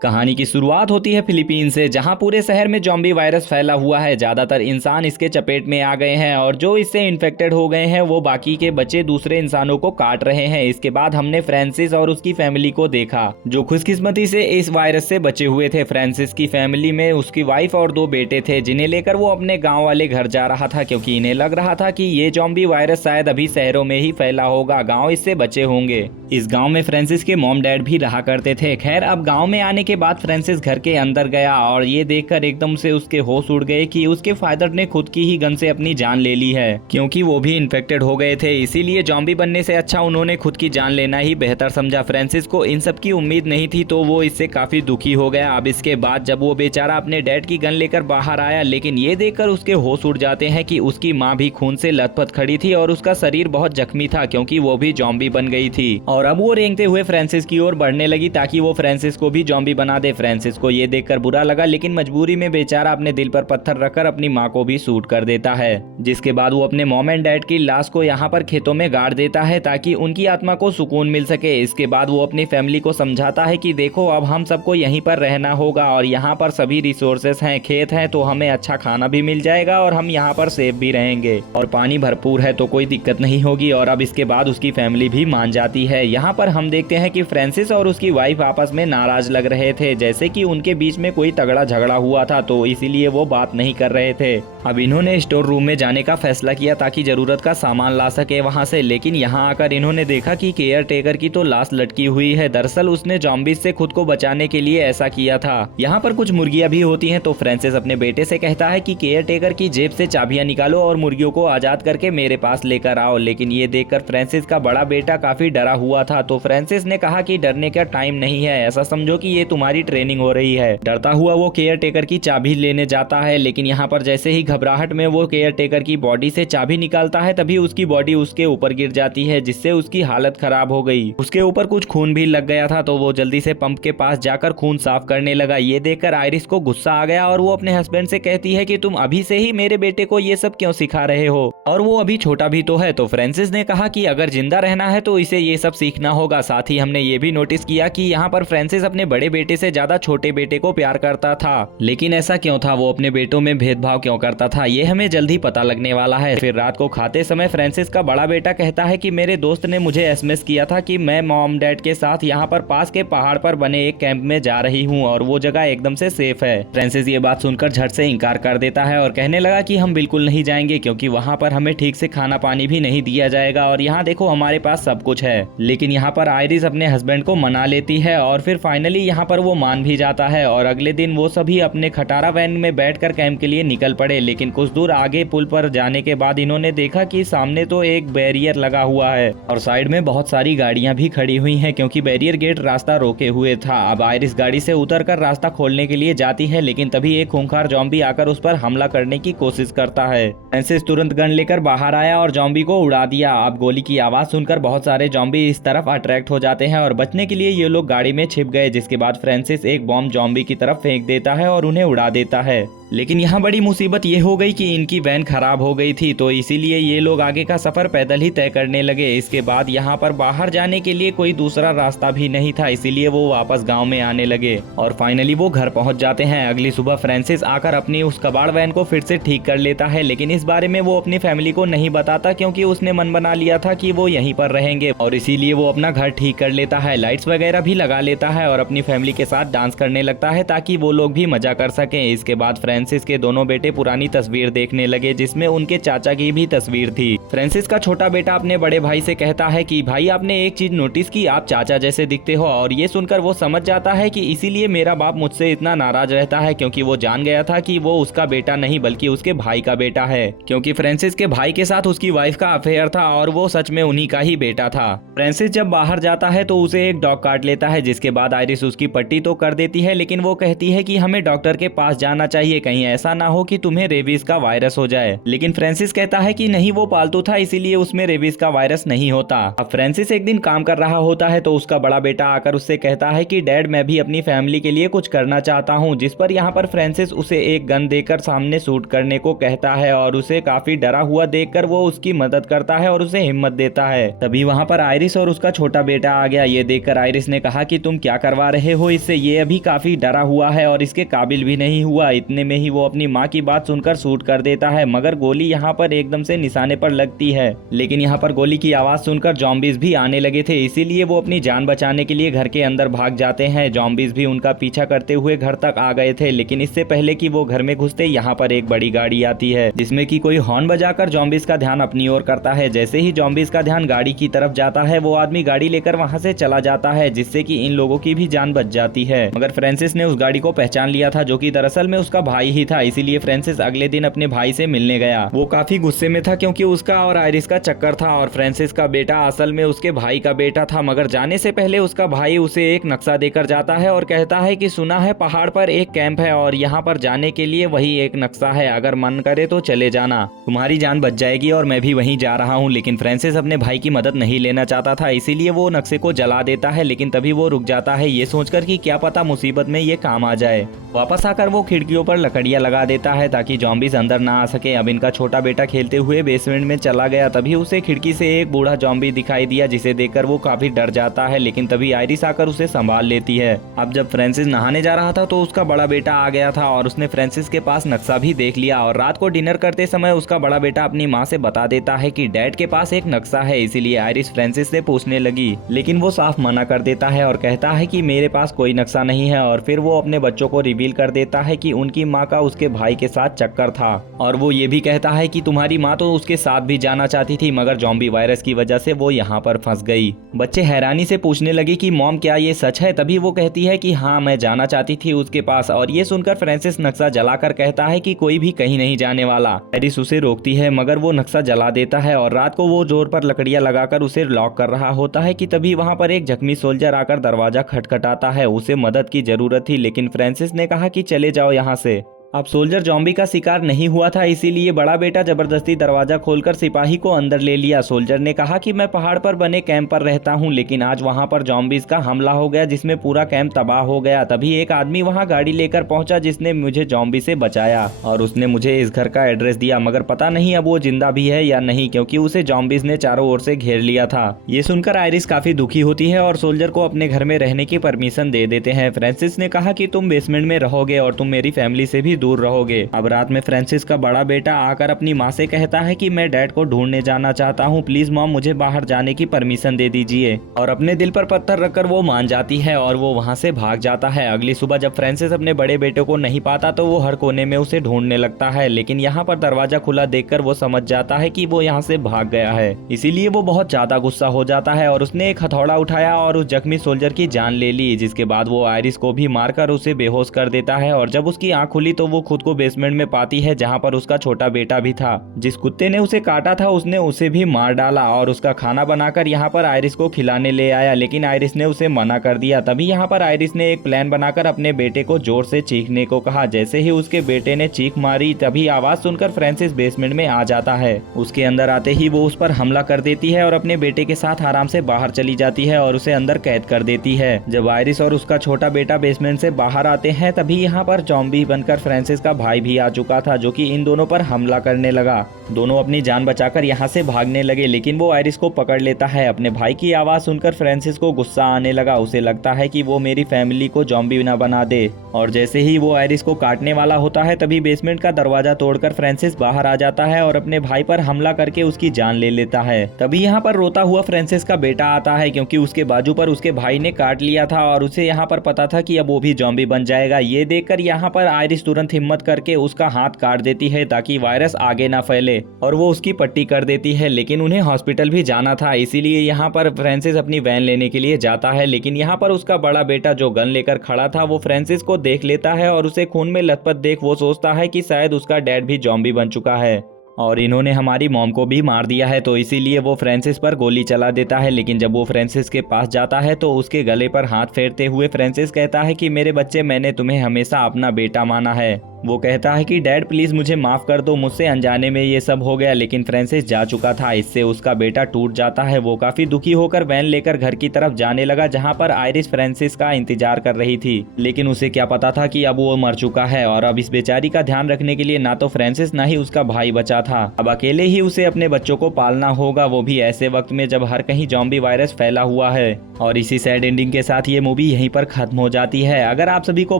कहानी की शुरुआत होती है फिलीपींस से, जहां पूरे शहर में जॉम्बी वायरस फैला हुआ है। ज्यादातर इंसान इसके चपेट में आ गए हैं और जो इससे इन्फेक्टेड हो गए हैं वो बाकी के बचे दूसरे इंसानों को काट रहे हैं। इसके बाद हमने फ्रांसिस और उसकी फैमिली को देखा, जो खुशकिस्मती से इस वायरस से बचे हुए थे। फ्रांसिस की फैमिली में उसकी वाइफ और 2 बेटे थे, जिन्हें लेकर वो अपने गाँव वाले घर जा रहा था, क्योंकि इन्हें लग रहा था कि ये जॉम्बी वायरस शायद अभी शहरों में ही फैला होगा, गाँव इससे बचे होंगे। इस गाँव में फ्रांसिस के मॉम डैड भी रहा करते थे। खैर, अब गाँव में आने के बाद फ्रांसिस घर के अंदर गया और ये देखकर एकदम से उसके होश उड़ गए कि उसके फादर ने खुद की ही गन से अपनी जान ले ली है, क्योंकि वो भी इन्फेक्टेड हो गए थे। इसीलिए जॉम्बी बनने से अच्छा उन्होंने खुद की जान लेना ही बेहतर समझा। फ्रांसिस को इन सब की उम्मीद नहीं थी, तो वो इससे काफी दुखी हो गया। अब इसके बाद जब वो बेचारा अपने डैड की गन लेकर बाहर आया, लेकिन ये देखकर उसके होश उड़ जाते हैं कि उसकी माँ भी खून से लथपथ खड़ी थी और उसका शरीर बहुत जख्मी था, क्योंकि वो भी जॉम्बी बन गई थी। और अब वो रेंगते हुए फ्रांसिस की ओर बढ़ने लगी ताकि वो फ्रांसिस को भी जॉम्बी बना दे। फ्रांसिस को ये देखकर बुरा लगा, लेकिन मजबूरी में बेचारा अपने दिल पर पत्थर रखकर अपनी माँ को भी शूट कर देता है। जिसके बाद वो अपने मॉम एंड डैड की लाश को यहाँ पर खेतों में गाड़ देता है ताकि उनकी आत्मा को सुकून मिल सके। इसके बाद वो अपनी फैमिली को समझाता है कि देखो, अब हम सबको यहीं पर रहना होगा और यहाँ पर सभी रिसोर्सेस हैं, खेत हैं, तो हमें अच्छा खाना भी मिल जाएगा और हम यहाँ पर सेफ भी रहेंगे और पानी भरपूर है, तो कोई दिक्कत नहीं होगी। और अब इसके बाद उसकी फैमिली भी मान जाती है। यहाँ पर हम देखते हैं कि फ्रांसिस और उसकी वाइफ आपस में नाराज लग रहे थे, जैसे कि उनके बीच में कोई तगड़ा झगड़ा हुआ था, तो इसीलिए वो बात नहीं कर रहे थे। अब इन्होंने स्टोर रूम में जाने का फैसला किया ताकि जरूरत का सामान ला सके वहां से, लेकिन यहाँ आकर इन्होंने देखा कि केयर टेकर की तो लाश लटकी हुई है। दरअसल उसने जॉम्बीज से खुद को बचाने के लिए ऐसा किया था। यहाँ पर कुछ मुर्गियां भी होती हैं, तो फ्रांसिस अपने बेटे से कहता है कि केयर टेकर की जेब से चाबियां निकालो और मुर्गियों को आजाद करके मेरे पास लेकर आओ। लेकिन ये देखकर फ्रांसिस का बड़ा बेटा काफी डरा हुआ था, तो फ्रांसिस ने कहा कि डरने का टाइम नहीं है, ऐसा समझो कि ये तुम्हारी ट्रेनिंग हो रही है। डरता हुआ वो केयर टेकर की चाबी लेने जाता है, लेकिन यहाँ पर जैसे ही घबराहट में वो केयर टेकर की बॉडी से चाबी निकालता है, तभी उसकी बॉडी उसके ऊपर गिर जाती है, जिससे उसकी हालत खराब हो गई। उसके ऊपर कुछ खून भी लग गया था, तो वो जल्दी से पंप के पास जाकर खून साफ करने लगा। ये देखकर आयरिस को गुस्सा आ गया और वो अपने हस्बैंड से कहती है कि तुम अभी से ही मेरे बेटे को ये सब क्यों सिखा रहे हो, और वो अभी छोटा भी तो है। तो फ्रांसिस ने कहा कि अगर जिंदा रहना है तो इसे ये सब सीखना होगा। साथ ही हमने ये भी नोटिस किया कि यहाँ पर फ्रांसिस अपने बड़े बेटे से ज्यादा छोटे बेटे को प्यार करता था। लेकिन ऐसा क्यों था, वो अपने बेटों में भेदभाव क्यों करता था, ये हमें जल्दी पता लगने वाला है। फिर रात को खाते समय फ्रांसिस का बड़ा बेटा कहता है कि मेरे दोस्त ने मुझे एसएमएस किया था कि मैं मॉम डैड के साथ यहाँ पर पास के पहाड़ पर बने एक कैंप में जा रही हूँ और वो जगह एकदम से सेफ है। फ्रांसिस ये बात सुनकर झट से इनकार कर देता है और कहने लगा कि हम बिल्कुल नहीं जाएंगे, क्योंकि वहाँ पर हमें ठीक से खाना पानी भी नहीं दिया जाएगा और यहाँ देखो हमारे पास सब कुछ है। लेकिन यहाँ पर आयरिस अपने हस्बैंड को मना लेती है और फिर फाइनली यहाँ पर वो मान भी जाता है और अगले दिन वो सभी अपने खटारा वैन में बैठकर कैंप के लिए निकल पड़े। लेकिन कुछ दूर आगे पुल पर जाने के बाद इन्होंने देखा कि सामने तो एक बैरियर लगा हुआ है और साइड में बहुत सारी गाड़ियां भी खड़ी हुई हैं, क्योंकि बैरियर गेट रास्ता रोके हुए था। अब आयरिस गाड़ी से उतरकर रास्ता खोलने के लिए जाती है, लेकिन तभी एक खूंखार जॉम्बी आकर उस पर हमला करने की कोशिश करता है। फ्रांसिस तुरंत गन लेकर बाहर आया और जॉम्बी को उड़ा दिया। अब गोली की आवाज सुनकर बहुत सारे जॉम्बी इस तरफ अट्रैक्ट हो जाते हैं और बचने के लिए ये लोग गाड़ी में छिप गए। जिसके बाद फ्रांसिस एक बॉम्ब जॉम्बी की तरफ फेंक देता है और उन्हें उड़ा देता है। लेकिन यहाँ बड़ी मुसीबत ये हो गई कि इनकी वैन खराब हो गई थी, तो इसीलिए ये लोग आगे का सफर पैदल ही तय करने लगे। इसके बाद यहाँ पर बाहर जाने के लिए कोई दूसरा रास्ता भी नहीं था, इसीलिए वो वापस गांव में आने लगे और फाइनली वो घर पहुंच जाते हैं। अगली सुबह फ्रांसिस आकर अपनी उस कबाड़ वैन को फिर से ठीक कर लेता है, लेकिन इस बारे में वो अपनी फैमिली को नहीं बताता, क्योंकि उसने मन बना लिया था कि वो यहीं पर रहेंगे और इसीलिए वो अपना घर ठीक कर लेता है, लाइट्स वगैरह भी लगा लेता है और अपनी फैमिली के साथ डांस करने लगता है ताकि वो लोग भी मजा कर सकें। इसके बाद फ्रांसिस के दोनों बेटे पुरानी तस्वीर देखने लगे, जिसमें उनके चाचा की भी तस्वीर थी। फ्रांसिस का छोटा बेटा अपने बड़े भाई से कहता है कि भाई आपने एक चीज नोटिस की, आप चाचा जैसे दिखते हो। और ये सुनकर वो समझ जाता है कि इसीलिए मेरा बाप मुझसे इतना नाराज रहता है, क्योंकि वो जान गया था कि वो उसका बेटा नहीं बल्कि उसके भाई का बेटा है, क्योंकि फ्रांसिस के भाई के साथ उसकी वाइफ का अफेयर था और वो सच में उन्हीं का ही बेटा था। फ्रांसिस जब बाहर जाता है तो उसे एक डॉग काट लेता है, जिसके बाद आयरिस उसकी पट्टी तो कर देती है, लेकिन वो कहती है कि हमें डॉक्टर के पास जाना चाहिए, कहीं ऐसा ना हो कि तुम्हें रेबीज का वायरस हो जाए। लेकिन फ्रांसिस कहता है कि नहीं, वो पालतू था इसीलिए उसमें रेबीज का वायरस नहीं होता। अब फ्रांसिस एक दिन काम कर रहा होता है तो उसका बड़ा बेटा आकर उससे कहता है कि डैड, मैं भी अपनी फैमिली के लिए कुछ करना चाहता हूँ। जिस पर यहाँ पर फ्रांसिस उसे एक गन देकर सामने शूट करने को कहता है और उसे काफी डरा हुआ देखकर वो उसकी मदद करता है और उसे हिम्मत देता है। तभी वहाँ पर आयरिस और उसका छोटा बेटा आ गया। ये देखकर आयरिस ने कहा कि तुम क्या करवा रहे हो इससे, ये अभी काफी डरा हुआ है और इसके काबिल भी नहीं हुआ। इतने में ही वो अपनी माँ की बात सुनकर शूट कर देता है, मगर गोली यहाँ पर एकदम से निशाने पर लगती है। लेकिन यहाँ पर गोली की आवाज सुनकर जॉम्बीज भी आने लगे थे, इसीलिए वो अपनी जान बचाने के लिए घर के अंदर भाग जाते हैं। जॉम्बीज भी उनका पीछा करते हुए घर तक आ गए थे, लेकिन इससे पहले कि वो घर में घुसते यहाँ पर एक बड़ी गाड़ी आती है जिसमें कि कोई हॉर्न बजाकर जॉम्बीज का ध्यान अपनी ओर करता है। जैसे ही जॉम्बीज का ध्यान गाड़ी की तरफ जाता है वो आदमी गाड़ी लेकर वहाँ से चला जाता है, जिससे कि इन लोगों की भी जान बच जाती है। मगर फ्रांसिस ने उस गाड़ी को पहचान लिया था जो कि दरअसल में उसका भाई ही था, इसीलिए फ्रांसिस अगले दिन अपने भाई से मिलने गया। वो काफी गुस्से में था क्योंकि उसका और आयरिस का चक्कर था और फ्रांसिस का बेटा असल में उसके भाई का बेटा था। मगर जाने से पहले उसका भाई उसे एक नक्शा देकर जाता है और कहता है कि सुना है पहाड़ पर एक कैंप है और यहाँ पर जाने के लिए वही एक नक्शा है, अगर मन करे तो चले जाना, तुम्हारी जान बच जाएगी और मैं भी वहीं जा रहा हूँ। लेकिन फ्रांसिस अपने भाई की मदद नहीं लेना चाहता था, इसीलिए वो नक्शे को जला देता है। लेकिन तभी वो रुक जाता है ये सोचकर कि क्या पता मुसीबत में ये काम आ जाए। वापस आकर वो खिड़कियों पर लकड़ियां लगा देता है ताकि जॉम्बीज अंदर ना आ सके। अब इनका छोटा बेटा खेलते हुए बेसमेंट में चला गया, तभी उसे खिड़की से एक बूढ़ा जॉम्बी दिखाई दिया जिसे देखकर वो काफी डर जाता है। लेकिन तभी आयरिस आकर उसे संभाल लेती है। अब जब फ्रांसिस नहाने जा रहा था तो उसका बड़ा बेटा आ गया था और उसने फ्रांसिस के पास नक्शा भी देख लिया और रात को डिनर करते समय उसका बड़ा बेटा अपनी माँ से बता देता है कि डैड के पास एक नक्शा है। इसीलिए आयरिस फ्रांसिस से पूछने लगी, लेकिन वो साफ मना कर देता है और कहता है कि मेरे पास कोई नक्शा नहीं है। और फिर वो अपने बच्चों को रिवील कर देता है कि उनकी माँ का उसके भाई के साथ चक्कर था और वो ये भी कहता है कि तुम्हारी माँ तो उसके साथ भी जाना चाहती थी, मगर जॉम्बी वायरस की वजह से वो यहाँ पर फंस गई। बच्चे हैरानी से पूछने लगे कि मॉम क्या ये सच है? तभी वो कहती है कि हाँ, मैं जाना चाहती थी उसके पास। और ये सुनकर फ्रांसिस नक्शा जलाकर कहता है कि कोई भी कहीं नहीं जाने वाला। आयरिस उसे रोकती है मगर वो नक्शा जला देता है और रात को वो जोर पर लकड़ियां लगाकर उसे लॉक कर रहा होता है कि तभी वहां पर एक जख्मी सोल्जर आकर दरवाजा खटखटाता है। उसे मदद की जरूरत थी, लेकिन फ्रांसिस ने कहा कि चले जाओ यहाँ से। अब सोल्जर जॉम्बी का शिकार नहीं हुआ था, इसीलिए बड़ा बेटा जबरदस्ती दरवाजा खोलकर सिपाही को अंदर ले लिया। सोल्जर ने कहा कि मैं पहाड़ पर बने कैंप पर रहता हूं, लेकिन आज वहां पर जॉम्बीज का हमला हो गया जिसमें पूरा कैंप तबाह हो गया। तभी एक आदमी वहां गाड़ी लेकर पहुंचा जिसने मुझे जॉम्बी से बचाया और उसने मुझे इस घर का एड्रेस दिया, मगर पता नहीं अब वो जिंदा भी है या नहीं क्योंकि उसे जॉम्बीज ने चारों ओर से घेर लिया था। ये सुनकर आयरिस काफी दुखी होती है और सोल्जर को अपने घर में रहने की परमिशन दे देते हैं। फ्रांसिस ने कहा कि तुम बेसमेंट में रहोगे और तुम मेरी फैमिली से भी दूर रहोगे। अब रात में फ्रांसिस का बड़ा बेटा आकर अपनी माँ से कहता है कि मैं डैड को ढूंढने जाना चाहता हूँ, प्लीज मॉम मुझे बाहर जाने की परमिशन दे दीजिए। और अपने दिल पर पत्थर रखकर वो मान जाती है और वो वहाँ से भाग जाता है। अगली सुबह जब फ्रांसिस अपने बड़े बेटे को नहीं पाता तो वो हर कोने में उसे ढूंढने लगता है, लेकिन यहाँ पर दरवाजा खुला देखकर वो समझ जाता है कि वो यहाँ से भाग गया है। इसीलिए वो बहुत ज्यादा गुस्सा हो जाता है और उसने एक हथौड़ा उठाया और उस जख्मी सोल्जर की जान ले ली, जिसके बाद वो आयरिस को भी मारकर उसे बेहोश कर देता है। और जब उसकी आंख खुली तो वो खुद को बेसमेंट में पाती है जहां पर उसका छोटा बेटा भी था। जिस कुत्ते ने उसे काटा था उसने उसे भी मार डाला और उसका खाना बनाकर यहाँ पर आयरिस को खिलाने ले आया, लेकिन आयरिस ने उसे मना कर दिया। तभी यहाँ पर आयरिस ने एक प्लान बनाकर अपने बेटे को जोर से चीखने को कहा। जैसे ही उसके बेटे ने चीख मारी तभी आवाज सुनकर फ्रांसिस बेसमेंट में आ जाता है। उसके अंदर आते ही वो उस पर हमला कर देती है और अपने बेटे के साथ आराम से बाहर चली जाती है और उसे अंदर कैद कर देती है। जब आयरिस और उसका छोटा बेटा बेसमेंट से बाहर आते हैं तभी यहाँ पर जॉम्बी बनकर फ्रांसिस का भाई भी आ चुका था जो कि इन दोनों पर हमला करने लगा। दोनों अपनी जान बचाकर यहाँ से भागने लगे, लेकिन वो आयरिस को पकड़ लेता है। अपने भाई की आवाज सुनकर फ्रांसिस को गुस्सा आने लगा। उसे लगता है कि वो मेरी फैमिली को जॉम्बी न बना दे और जैसे ही वो आयरिस को काटने वाला होता है तभी बेसमेंट का दरवाजा तोड़कर फ्रांसिस बाहर आ जाता है और अपने भाई पर हमला करके उसकी जान ले लेता है। तभी यहाँ पर रोता हुआ फ्रांसिस का बेटा आता है क्योंकि उसके बाजू पर उसके भाई ने काट लिया था और उसे यहाँ पर पता था कि अब वो भी जॉम्बी बन जाएगा। ये देखकर यहाँ पर आयरिस तुरंत हिम्मत करके उसका हाथ काट देती है ताकि वायरस आगे ना फैले और वो उसकी पट्टी कर देती है। लेकिन उन्हें हॉस्पिटल भी जाना था, इसीलिए यहाँ पर फ्रांसिस अपनी वैन लेने के लिए जाता है। लेकिन यहाँ पर उसका बड़ा बेटा जो गन लेकर खड़ा था वो फ्रांसिस को देख लेता है और उसे खून में लथपथ देख वो सोचता है कि शायद उसका डैड भी जॉम्बी बन चुका है और इन्होंने हमारी मॉम को भी मार दिया है, तो इसीलिए वो फ्रांसिस पर गोली चला देता है। लेकिन जब वो फ्रांसिस के पास जाता है तो उसके गले पर हाथ फेरते हुए फ्रांसिस कहता है कि मेरे बच्चे, मैंने तुम्हें हमेशा अपना बेटा माना है, वो कहता है कि डैड प्लीज मुझे माफ कर दो, मुझसे अनजाने में ये सब हो गया, लेकिन फ्रांसिस जा चुका था। इससे उसका बेटा टूट जाता है। वो काफी दुखी होकर वैन लेकर घर की तरफ जाने लगा, जहाँ पर आयरिस फ्रांसिस का इंतजार कर रही थी। लेकिन उसे क्या पता था कि अब वो मर चुका है और अब इस बेचारी का ध्यान रखने के लिए ना तो फ्रांसिस ना ही उसका भाई बचा था। अब अकेले ही उसे अपने बच्चों को पालना होगा, वो भी ऐसे वक्त में जब हर कहीं ज़ॉम्बी वायरस फैला हुआ है। और इसी सैड एंडिंग के साथ ये मूवी यहीं पर खत्म हो जाती है। अगर आप सभी को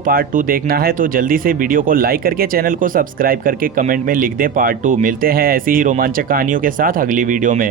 पार्ट 2 देखना है तो जल्दी से वीडियो को लाइक करके चैनल को सब्सक्राइब करके कमेंट में लिख दें पार्ट 2। मिलते हैं ऐसी ही रोमांचक कहानियों के साथ अगली वीडियो में।